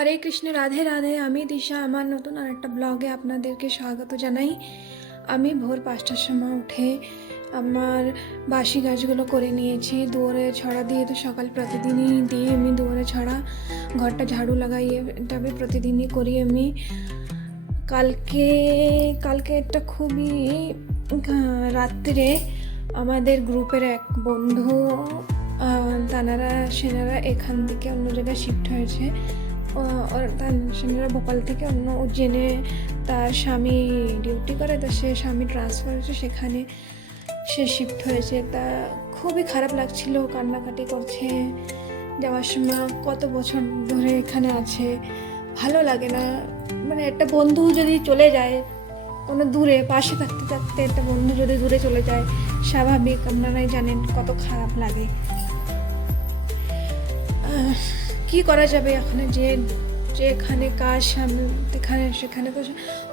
হরে কৃষ্ণ, রাধে রাধে। আমি দিশা, আমার নতুন আরেকটা ব্লগে আপনাদেরকে স্বাগত জানাই। আমি ভোর 5টার সময় উঠে আমার বাসি গাছগুলো করে নিয়েছি। দুয়ারে ছড়া দিয়ে তো সকাল প্রতিদিনই দিই আমি দুয়ারে ছড়া, ঘরটা ঝাড়ু লাগাই, এটা আমি প্রতিদিনই করি আমি। কালকে কালকে একটা খুবই রাত্রে আমাদের গ্রুপের এক বন্ধু সেনারা এখান থেকে অন্য জায়গায় শিফট হয়েছে। সেনারা ভোপাল থেকে অন্য উজ্জেনে তার স্বামী ডিউটি করে, তা সে স্বামী ট্রান্সফার হয়েছে, সেখানে সে শিফট হয়েছে। তা খুবই খারাপ লাগছিল, কান্নাকাটি করছে। যাওয়ার সময় কত বছর ধরে এখানে আছে, ভালো লাগে না। মানে একটা বন্ধু যদি চলে যায় কোনো দূরে, পাশে থাকতে থাকতে একটা বন্ধু যদি দূরে চলে যায়, স্বাভাবিক আপনারাই জানেন কত খারাপ লাগে। কি করা যাবে এখন, যেখানে কাজ সেখানে তো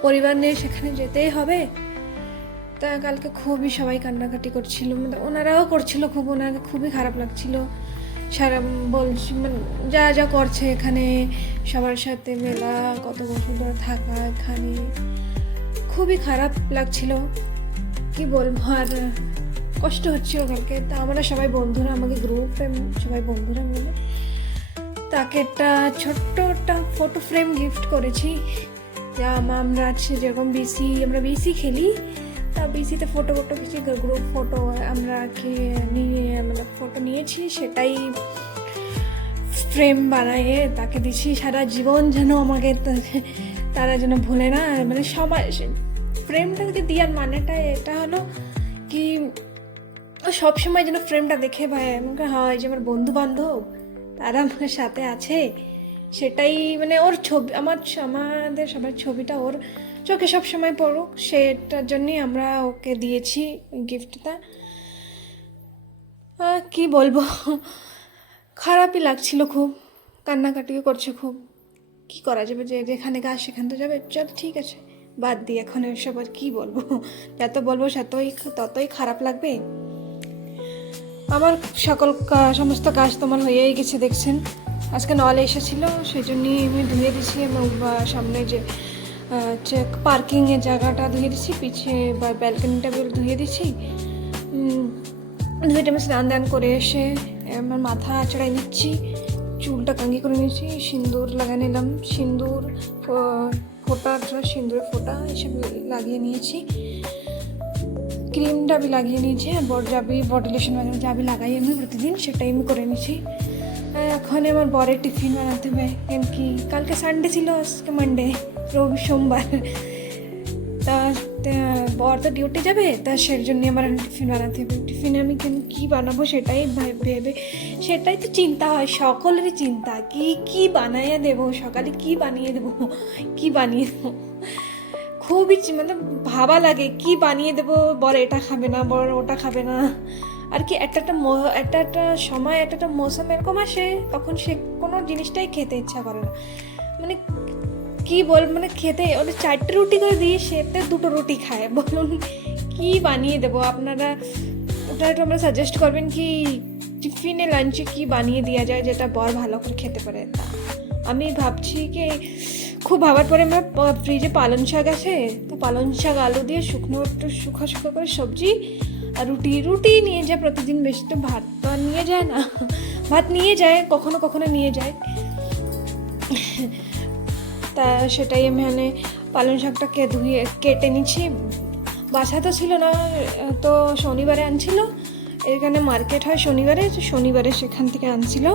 পরিবার নিয়ে সেখানে যেতেই হবে। তা কালকে খুবই সবাই কান্নাকাটি করছিল, মানে ওনারাও করছিল, ওনাকে খুবই খারাপ লাগছিল। সারা বলছি মানে যা যা করছে এখানে, সবার সাথে মেলা, কত বছর ধরে থাকা এখানে, খুবই খারাপ লাগছিল। কি বলবো, আর কষ্ট হচ্ছিল কালকে। তা আমরা সবাই বন্ধুরা, আমাকে গ্রুপে সবাই বন্ধুরা মিলে তাকে একটা ছোট্ট একটা ফটো ফ্রেম গিফট করেছি। যা আমরা আছে যেরকম আমরা বিসি খেলি, তা বিসিতে ফটো কিছু গ্রুপ ফটো আমরা মানে ফটো নিয়েছি, সেটাই ফ্রেম বানিয়ে তাকে দিচ্ছি। সারা জীবন যেন আমাকে তারা যেন ভুলে না, মানে সবাই ফ্রেমটাকে দেওয়ার মানেটা এটা হলো কি, সবসময় যেন ফ্রেমটা দেখে ভাই আমাকে হয় যে আমার বন্ধু বান্ধব তারা আমার সাথে আছে, সেটাই মানে ওর ছবি, আমাদের সবার ছবিটা ওর চোখে সবসময় পড়ুক, সেটার জন্যই আমরা ওকে দিয়েছি গিফটটা। কি বলবো, খারাপই লাগছিল খুব, কান্নাকাটিও করছে খুব। কি করা যাবে, যেখানে গাছ সেখানে তো যাবে। চল ঠিক আছে, বাদ দিই এখন এসব, আর কি বলবো। যত বলবো ততই খারাপ লাগবে। আমার সমস্ত কাজ তোমার হয়েই গেছে দেখছেন। আজকে নল এসেছিল, সেই জন্যই আমি ধুয়ে দিচ্ছি। সামনে যে পার্কিংয়ের জায়গাটা ধুয়ে দিচ্ছি, পিছিয়ে বা ব্যালকনিটা ধুয়ে দিচ্ছি। ধুয়ে আমি স্নান দান করে এসে আমার মাথা চড়াই নিচ্ছি, চুলটা কাঙ্গি করে নিচ্ছি, সিঁদুর লাগিয়ে নিলাম, সিঁদুরের ফোঁটা এসব লাগিয়ে নিয়েছি। ক্রিমটা আমি লাগিয়ে নিয়েছি, বডি লোশন যা লাগাই আমি প্রতিদিন, সেটাই আমি করে নিয়েছি। এখন আমার বরের টিফিন বানাতে হবে, কেন কি কালকে সানডে ছিল, আজকে মানডে, সোমবার। তা বর তো ডিউটি যাবে, তা সেই জন্য আমার টিফিন বানাতে হবে। টিফিনে আমি কী বানাবো সেটাই তো চিন্তা হয়, সকলেরই চিন্তা, কি বানিয়ে দেবো সকালে, কি বানিয়ে দেবো খুবই মানে ভাবা লাগে কি বানিয়ে দেবো। বর এটা খাবে না, বর ওটা খাবে না, আর কি একটা সময় একটা মৌসুম এরকম আসে, তখন সে কোনো জিনিসটাই খেতে ইচ্ছা করে না। মানে কি মানে খেতে ওদের 4টে রুটি করে দিই, সেতে 2টো রুটি খায়। বলুন কি বানিয়ে দেবো আপনারা, ওটা একটু আমরা সাজেস্ট করবেন কি টিফিনে লাঞ্চে কি বানিয়ে দেওয়া যায় যেটা বর ভালো করে খেতে পারে। আমি ভাবছি কি, খুব ভাবার পরে আমার ফ্রিজে পালং শাক আছে, তো পালং শাক আলু দিয়ে একটু শুকনো করে সবজি আর রুটি নিয়ে যায় প্রতিদিন। বেশি তো ভাত তো আর নিয়ে যায় না, ভাত নিয়ে যায় কখনো নিয়ে যায়। তা সেটাই আমি পালং শাকটাকে ধুয়ে কেটে নিচ্ছি। বাসা তো ছিল না, তো শনিবারে আনছিল, এখানে মার্কেট হয় শনিবারে সেখান থেকে আনছিল।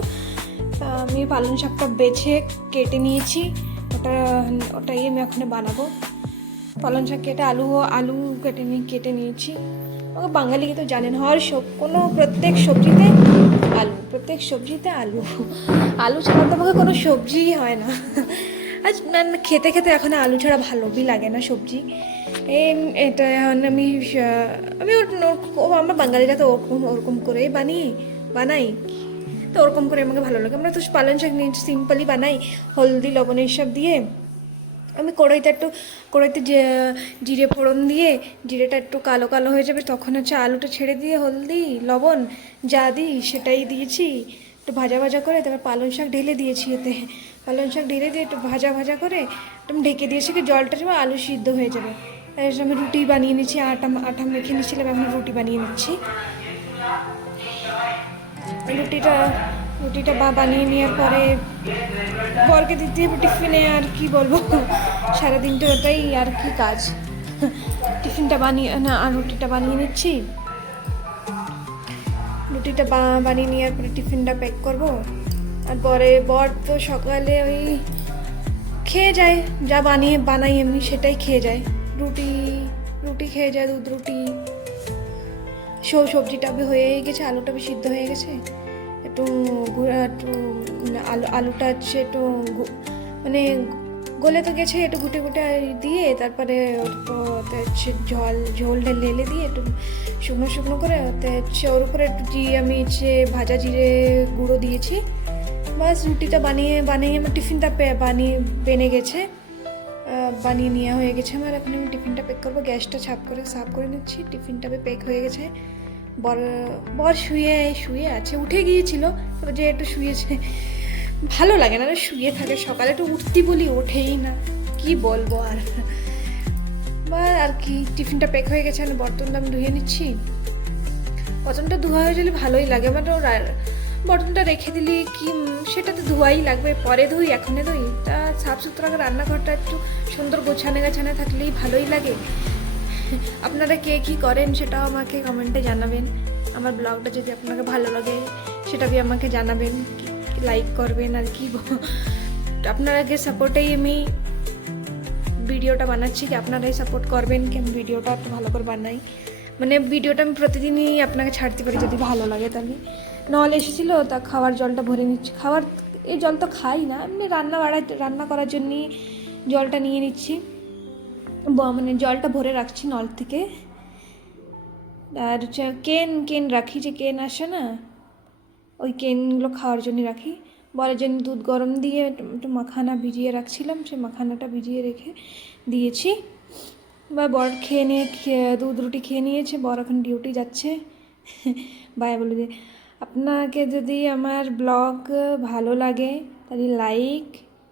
তা আমি পালং শাকটা বেছে কেটে নিয়েছি, ওটাই আমি এখন বানাবো। পালং শাক কেটে আলু কেটে নিয়েছি। বাঙালিকে তো জানেন, প্রত্যেক সবজিতে আলু ছাড়া তো আমাকে কোনো সবজিই হয় না। আজ মানে খেতে এখন আলু ছাড়া ভালোই লাগে না সবজি। এটা আমরা বাঙালিরা তো ওরকম করেই বানাই, তো ওরকম করে আমাকে ভালো লাগে। আমরা তো পালং শাক নিয়ে সিম্পলই বানাই, হলদি লবণ এইসব দিয়ে। আমি কড়াইতে জিরে ফোড়ন দিয়ে, জিরেটা একটু কালো হয়ে যাবে, তখন আলুটা ছেড়ে দিয়ে হলদি লবণ যা দিই সেটাই দিয়েছি, একটু ভাজা করে তারপর পালং শাক ঢেলে দিয়েছি এতে। পালং শাক ঢেলে দিয়ে একটু ভাজা ভাজা করে একদম ঢেকে দিয়েছি কি জলটা যাবে, আলু সিদ্ধ হয়ে যাবে। এর আমি রুটি বানিয়ে নিচ্ছি, আটা আটা মেখে নিচ্ছিলাম, এখন রুটি বানিয়ে নিচ্ছি। রুটিটা রুটিটা বানিয়ে নেওয়ার পরে বরকে দিতে হবে টিফিনে। আর কি বলবো, সারাদিনটা ওটাই আর কি কাজ। টিফিনটা বানিয়ে না, আর রুটিটা বানিয়ে নিচ্ছি। রুটিটা বানিয়ে নেওয়ার পরে টিফিনটা প্যাক করব। আর বর তো সকালে ওই খেয়ে যায়, যা বানাই এমনি সেটাই খেয়ে যায়। রুটি রুটি খেয়ে যায়, দুধ রুটি। সবজিটা হয়ে গেছে, আলুটা সিদ্ধ হয়ে গেছে। একটু আলুটা হচ্ছে একটু মানে গলে তো গেছে, একটু ঘুটে ঘুটে দিয়ে তারপরে ওতে হচ্ছে ঝোল ঢেলে দিয়ে একটু শুকনো শুকনো করে ওতে হচ্ছে ওর উপরে একটু আমি হচ্ছে ভাজা জিরে গুঁড়ো দিয়েছি। বাস রুটিটা বানিয়ে আমার টিফিনটা বেনে গেছে, বানিয়ে নেওয়া হয়ে গেছে আমার। এখন আমি টিফিনটা প্যাক করবো। গ্যাসটা সাফ করে নিচ্ছি। টিফিনটা প্যাক হয়ে গেছে। বর শুয়ে আছে, উঠে গিয়েছিল, যে একটু শুয়েছে। ভালো লাগে না শুয়ে থাকে, সকালে একটু উঠতি বলি ওঠেই না, কি বলবো আর। আর কি টিফিনটা প্যাক হয়ে গেছে, আমি বর্তনটা আমি ধুয়ে নিচ্ছি। বর্তনটা ধোয়া হয়ে গেলে ভালোই লাগে আমার। বর্তনটা রেখে দিলি কি সেটা তো ধোয়াই লাগবে, পরে ধুই এখনে ধুই। তা সাফ সুতরা রান্নাঘরটা একটু সুন্দর গোছানে থাকলেই ভালোই লাগে। আপনারা কে কী করেন সেটাও আমাকে কমেন্টে জানাবেন। আমার ব্লগটা যদি আপনাকে ভালো লাগে সেটা আমাকে জানাবেন, লাইক করবেন। আর কি আপনারাকে সাপোর্টেই আমি ভিডিওটা বানাচ্ছি, কি আপনারাই সাপোর্ট করবেন কি আমি ভিডিওটা একটু ভালো করে বানাই। মানে ভিডিওটা আমি প্রতিদিনই আপনাকে ছাড়তে পারি যদি ভালো লাগে। তাহলে নল এসেছিলো, তা খাওয়ার জলটা ভরে নিচ্ছি। এই জল তো খাই না, এমনি রান্না করার জন্যই জলটা নিয়ে নিচ্ছি। মানে জলটা ভরে রাখছি নল থেকে। আর হচ্ছে কেন রাখি, যে কেন আসে না, ওই কেনগুলো খাওয়ার জন্য রাখি। বরের জন্য দুধ গরম দিয়ে একটু মাখানা ভিজিয়ে রাখছিলাম, সেই মাখানাটা ভিজিয়ে রেখে দিয়েছি। বর দুধ রুটি খেয়ে নিয়েছে। বর এখন ডিউটি যাচ্ছে। বাই বলে দিয়ে, আপনাকে যদি আমার ব্লগ ভালো লাগে তাহলে লাইক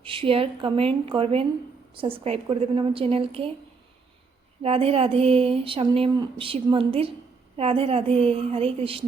শেয়ার কমেন্ট করবেন, সাবস্ক্রাইব করে দেবেন আমার চ্যানেলকে। রাধে রাধে। সামনে শিব মন্দির। রাধে রাধে, হরে কৃষ্ণ।